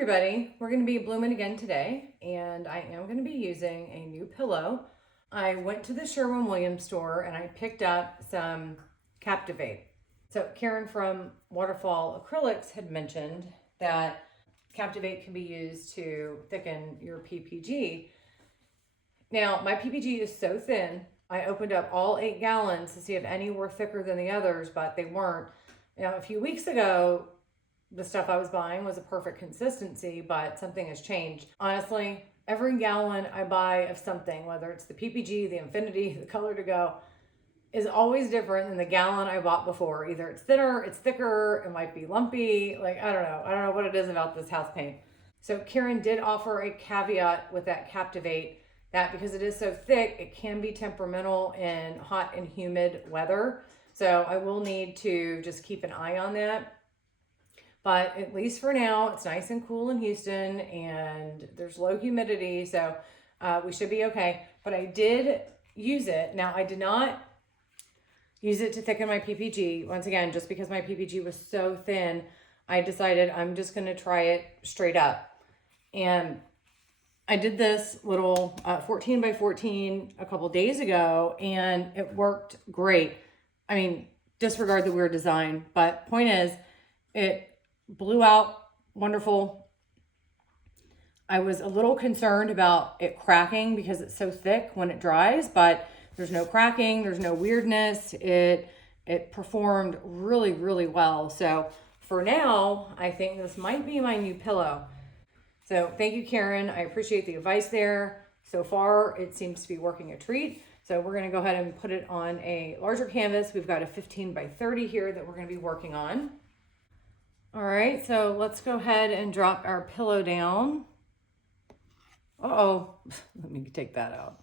everybody, we're going to be blooming again today, and I am going to be using a new pillow. I went to the Sherwin-Williams store and I picked up some Captivate. So Karen from Waterfall Acrylics had mentioned that Captivate can be used to thicken your PPG. Now, my PPG is so thin, I opened up all 8 gallons to see if any were thicker than the others, but they weren't. Now, a few weeks ago, the stuff I was buying was a perfect consistency, but something has changed. Honestly, every gallon I buy of something, whether it's the PPG, the Infinity, the Color to Go, is always different than the gallon I bought before. Either it's thinner, it's thicker, it might be lumpy. Like, I don't know what it is about this house paint. So Karen did offer a caveat with that Captivate, that because it is so thick, it can be temperamental in hot and humid weather. So I will need to just keep an eye on that. But at least for now, it's nice and cool in Houston and there's low humidity, so we should be okay. But I did use it. Now, I did not use it to thicken my PPG. Once again, just because my PPG was so thin, I decided I'm just going to try it straight up. And I did this little 14 by 14 a couple days ago, and it worked great. I mean, disregard the weird design, but point is, it blew out wonderful. I was a little concerned about it cracking because it's so thick when it dries, but there's no cracking, there's no weirdness. It performed really, really well. So for now, I think this might be my new pillow. So thank you, Karen. I appreciate the advice there. So far, it seems to be working a treat. So we're gonna go ahead and put it on a larger canvas. We've got a 15 by 30 here that we're gonna be working on. All right, so let's go ahead and drop our pillow down. Uh-oh, let me take that out.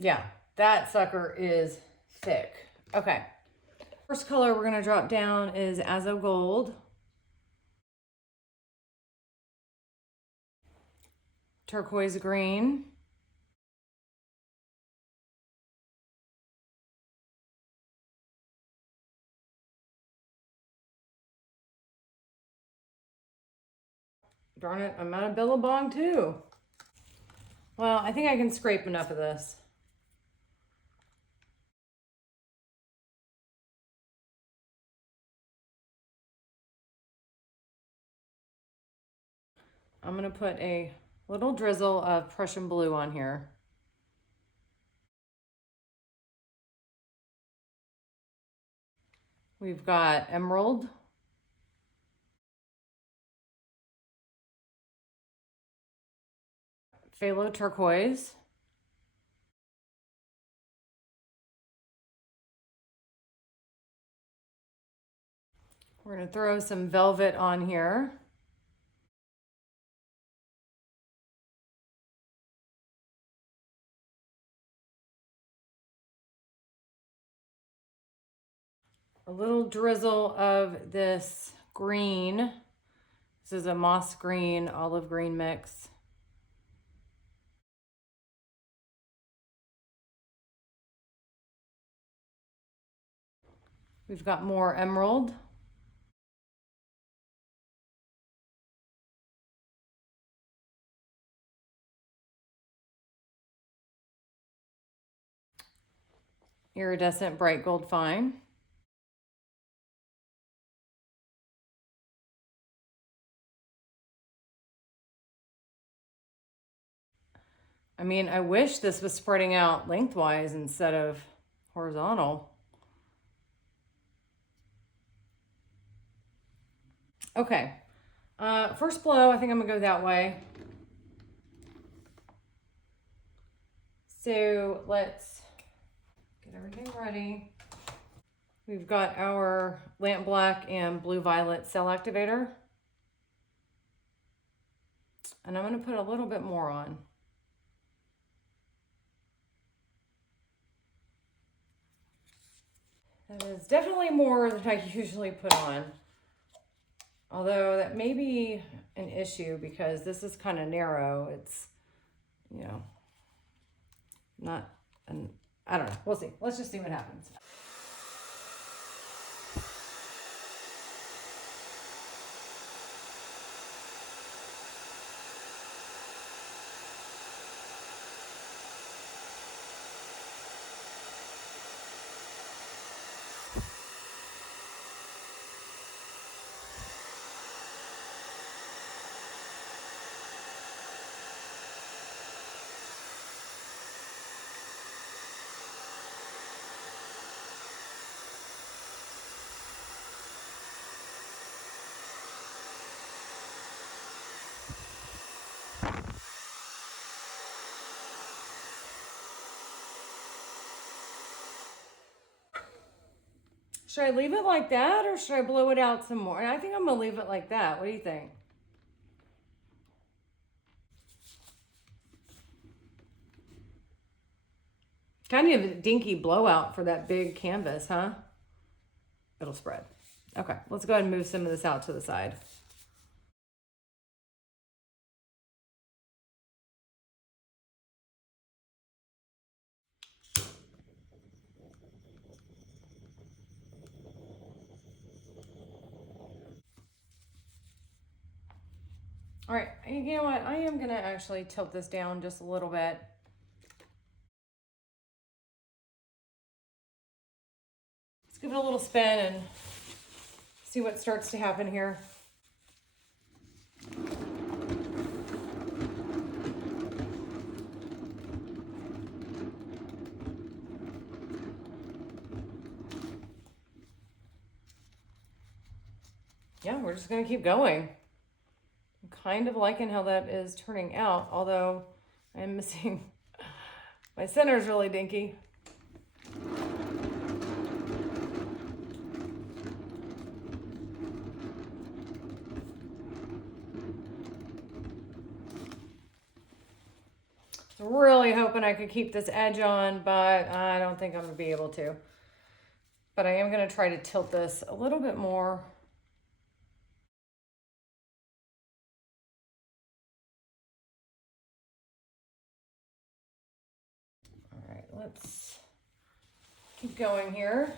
Yeah, that sucker is thick. Okay. First color we're gonna drop down is Azo Gold. Turquoise green. Darn it, I'm out of billabong too. Well, I think I can scrape enough of this. I'm gonna put a little drizzle of Prussian blue on here. We've got emerald. Phthalo turquoise. We're gonna throw some velvet on here. A little drizzle of this green. This is a moss green, olive green mix. We've got more emerald. Iridescent bright gold fine. I mean, I wish this was spreading out lengthwise instead of horizontal. Okay, first blow, I think I'm gonna go that way. So let's get everything ready. We've got our lamp black and blue violet cell activator. And I'm gonna put a little bit more on. That is definitely more than I usually put on. Although that may be an issue because this is kind of narrow. It's, you know, not, I don't know. We'll see. Let's just see what happens. Should I leave it like that or should I blow it out some more? And I think I'm gonna leave it like that. What do you think? Kind of a dinky blowout for that big canvas, huh? It'll spread. Okay, let's go ahead and move some of this out to the side. All right, you know what? I am gonna actually tilt this down just a little bit. Let's give it a little spin and see what starts to happen here. Yeah, we're just gonna keep going. I'm kind of liking how that is turning out, although I'm missing, my center is really dinky. Really hoping I could keep this edge on, but I don't think I'm gonna be able to. But I am gonna try to tilt this a little bit more. All right, let's keep going here.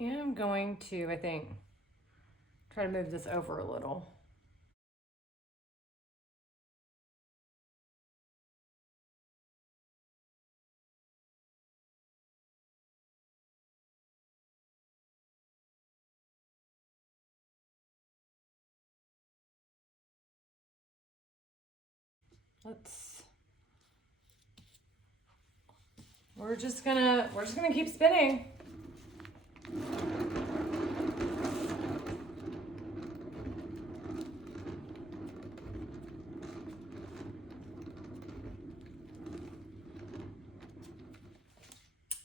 And I'm going to, I think, try to move this over a little. We're just gonna keep spinning.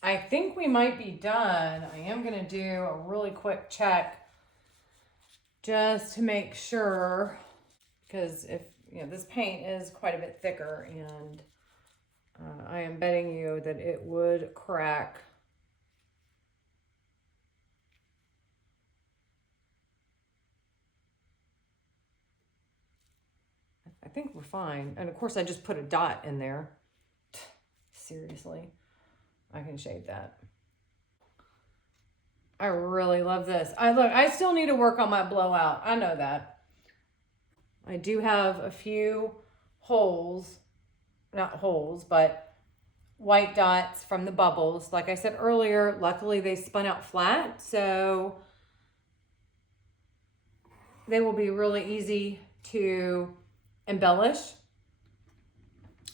I think we might be done. I am gonna do a really quick check just to make sure, because if you know, this paint is quite a bit thicker, and I am betting you that it would crack. I think we're fine. And of course I just put a dot in there. Seriously, I can shade that. I really love this. I still need to work on my blowout. I know that. I do have a few holes, not holes, but white dots from the bubbles. Like I said earlier, luckily they spun out flat. So they will be really easy to embellish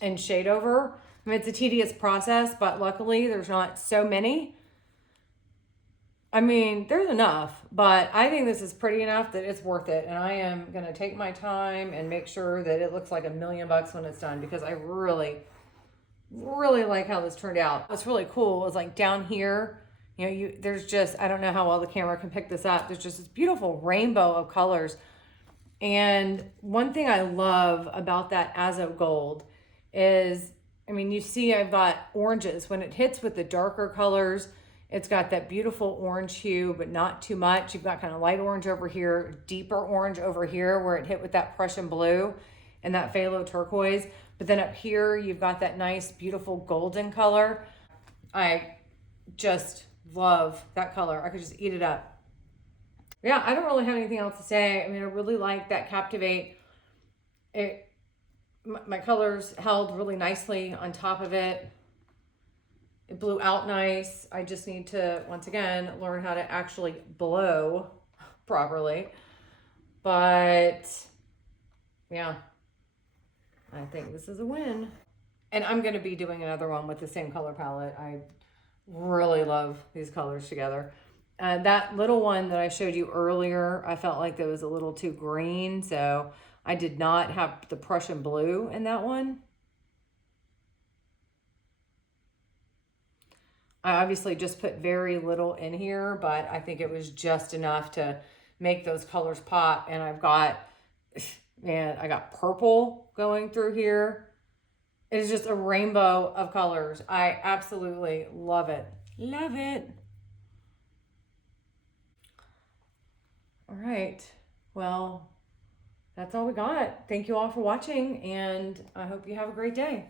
and shade over. I mean, it's a tedious process, but luckily there's not so many. I mean, there's enough, but I think this is pretty enough that it's worth it. And I am going to take my time and make sure that it looks like $1,000,000 when it's done, because I really, really like how this turned out. What's really cool is like down here, you know, there's just, I don't know how well the camera can pick this up. There's just this beautiful rainbow of colors. And one thing I love about that Azo Gold is, I mean, you see I've got oranges. When it hits with the darker colors, it's got that beautiful orange hue, but not too much. You've got kind of light orange over here, deeper orange over here where it hit with that Prussian blue and that phthalo turquoise. But then up here, you've got that nice, beautiful golden color. I just love that color. I could just eat it up. Yeah, I don't really have anything else to say. I mean, I really like that Captivate. My colors held really nicely on top of it. It blew out nice. I just need to, once again, learn how to actually blow properly. But yeah, I think this is a win. And I'm going to be doing another one with the same color palette. I really love these colors together. That little one that I showed you earlier, I felt like that was a little too green. So I did not have the Prussian blue in that one. I obviously just put very little in here, but I think it was just enough to make those colors pop. And I've got, man, I got purple going through here. It is just a rainbow of colors. I absolutely love it. Love it. All right. Well, that's all we got. Thank you all for watching, and I hope you have a great day.